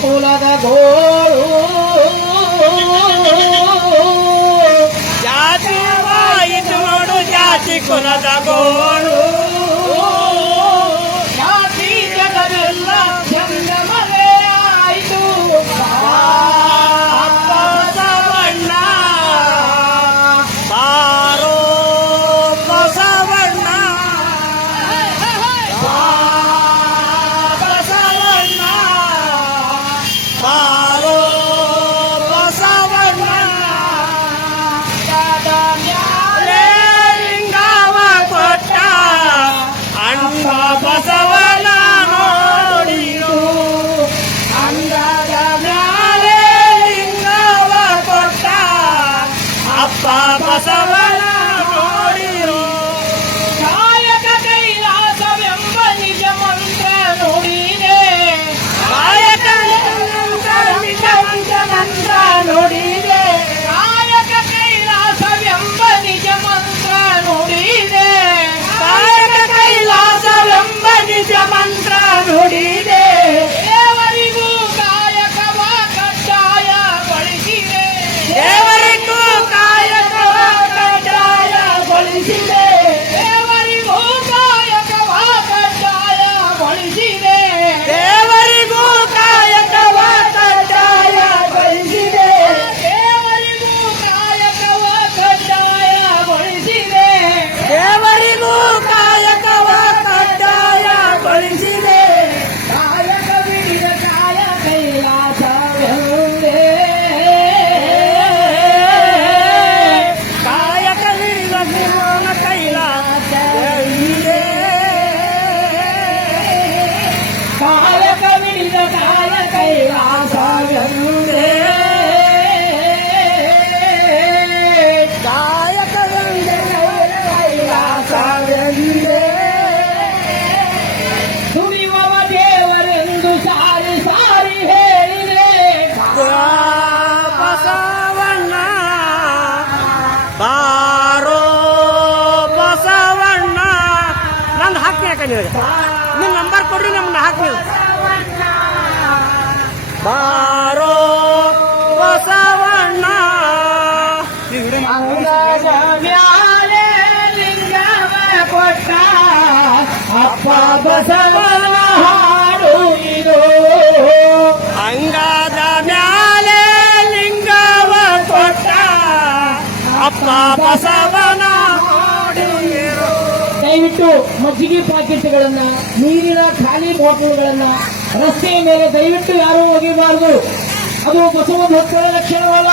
ಕುಲದ ಗೋಳು ಜಾತಿವಾಯಿತು ನೋಡು ಜಾತಿ ಕುಲದ ಗೋಳು ಜಾತಿ ಜಗವೆಲ್ಲ ಚಂದ ಮರೆ ಆಯಿತು ಅಪ್ಪ ಬಸವಣ್ಣ ಬಾರೋ ಬಸವಣ್ಣ ಬಸವಣ್ಣ ಬಾರೋ ಬಸವಣ್ಣ ಮ್ಯಾಲೆ ಲಿಂಗವ ಕೊಟ್ಟ ಅಣ್ಣ ಬಸವನ ನೋಡಿರು ಅಂಗದ ಮ್ಯಾಲೆ ಲಿಂಗವ ಕೊಟ್ಟ ಅಪ್ಪ ಬಸವನ ನೋಡಿರು ಕಾಯಕ ಕೈಲಾಸವೆಂಬ ನಿಜ ಮಂತ್ರ ನುಡಿದೆ ಕಾಯಕ ನಿಜ ಮಂತ್ರ ನೋಡಿದೆ ಕಾಯಕ ಕೈಲಾಸವೆಂಬ ನಿಜ ಮಂತ್ರ ನುಡಿದೆ ಕಾಯಕ ಕೈಲಾಸವೆಂಬ ನಿಜ ಮಂತ್ರ ನುಡಿದೆ ದೇವರಿಗೂ ಕಾಯಕವ ಕಡ್ಡಾಯಗೊಳಿಸಿದೆ ದೇವರಿಗೂ ಕಾಯಕವ ಕಡ್ಡಾಯಗೊಳಿಸಿದೆ ದೇವರಿಗೂ ಕಾಯಕವ ಕಡ್ಡಾಯಗೊಳಿಸಿದೆ ದೇವರಿಗೂ ಕಾಯಕವ ಕಡ್ಡಾಯಗೊಳಿಸಿದೆ ದೇವರಿಗೂ ಕಾಯಕವ ಕಡ್ಡಾಯಗೊಳಿಸಿದೆ ದೇವರಿಗೂ ಕಾಯಕವ ಕಡ್ಡಾಯಗೊಳಿಸಿದೆ ಕಾಯಕ ಬಿಡಿದ ಕಾಯ ಕೈಲಾಸವೆಂದೇ ಕಾಯಕ ಹಿಡಿದ ಶಿವನ ಕೈಲಾಸವಿದೆ ಕಾಯಕ ಬಿಡಿದ ಕಾಯ ಕೈಲಾಸವೆಂದೇ ಕಾಯಕವೆಂದೇ ಕೈಲಾಸವೆಂದೇ ದುಡಿಯುವ ದೇವರೆಂದು ಸಾರಿ ಸಾರಿ ಹೇಳಿದೆ ಬಸವಣ್ಣ ಬಾರೋ ಬಸವಣ್ಣ ನಂದು ಹಾಕ್ತೀನಿ ಯಾಕೆ ನೀವು ನಿಮ್ಮ ನಂಬರ್ ಕೊಡ್ರಿ ನಮ್ಮನ್ನ ಹಾಕಿ ಬಾರೋ ಬಸವಣ್ಣ ಅಂಗದ ಮ್ಯಾಲೆ ಲಿಂಗವ ಕೊಟ್ಟ ಅಪ್ಪ ಬಸವನ ಹಾಡು ಇದು ಅಂಗದ ಮ್ಯಾಲೆ ಲಿಂಗವ ಕೊಟ್ಟ ಅಪ್ಪ ಬಸವನ ಹಾಡಿರು. ದಯವಿಟ್ಟು ಮಜ್ಜಿಗೆ ಪ್ಯಾಕೆಟ್ಗಳನ್ನ ನೀರಿನ ಖಾಲಿ ಬಾಟಲ್ಗಳನ್ನ ರಸ್ತೆಯ ಮೇಲೆ ದಯವಿಟ್ಟು ಯಾರೂ ಒಗೆಯಬಾರದು. ಅದು ಬಸವ ಭಕ್ತರ ಲಕ್ಷಣವಲ್ಲ.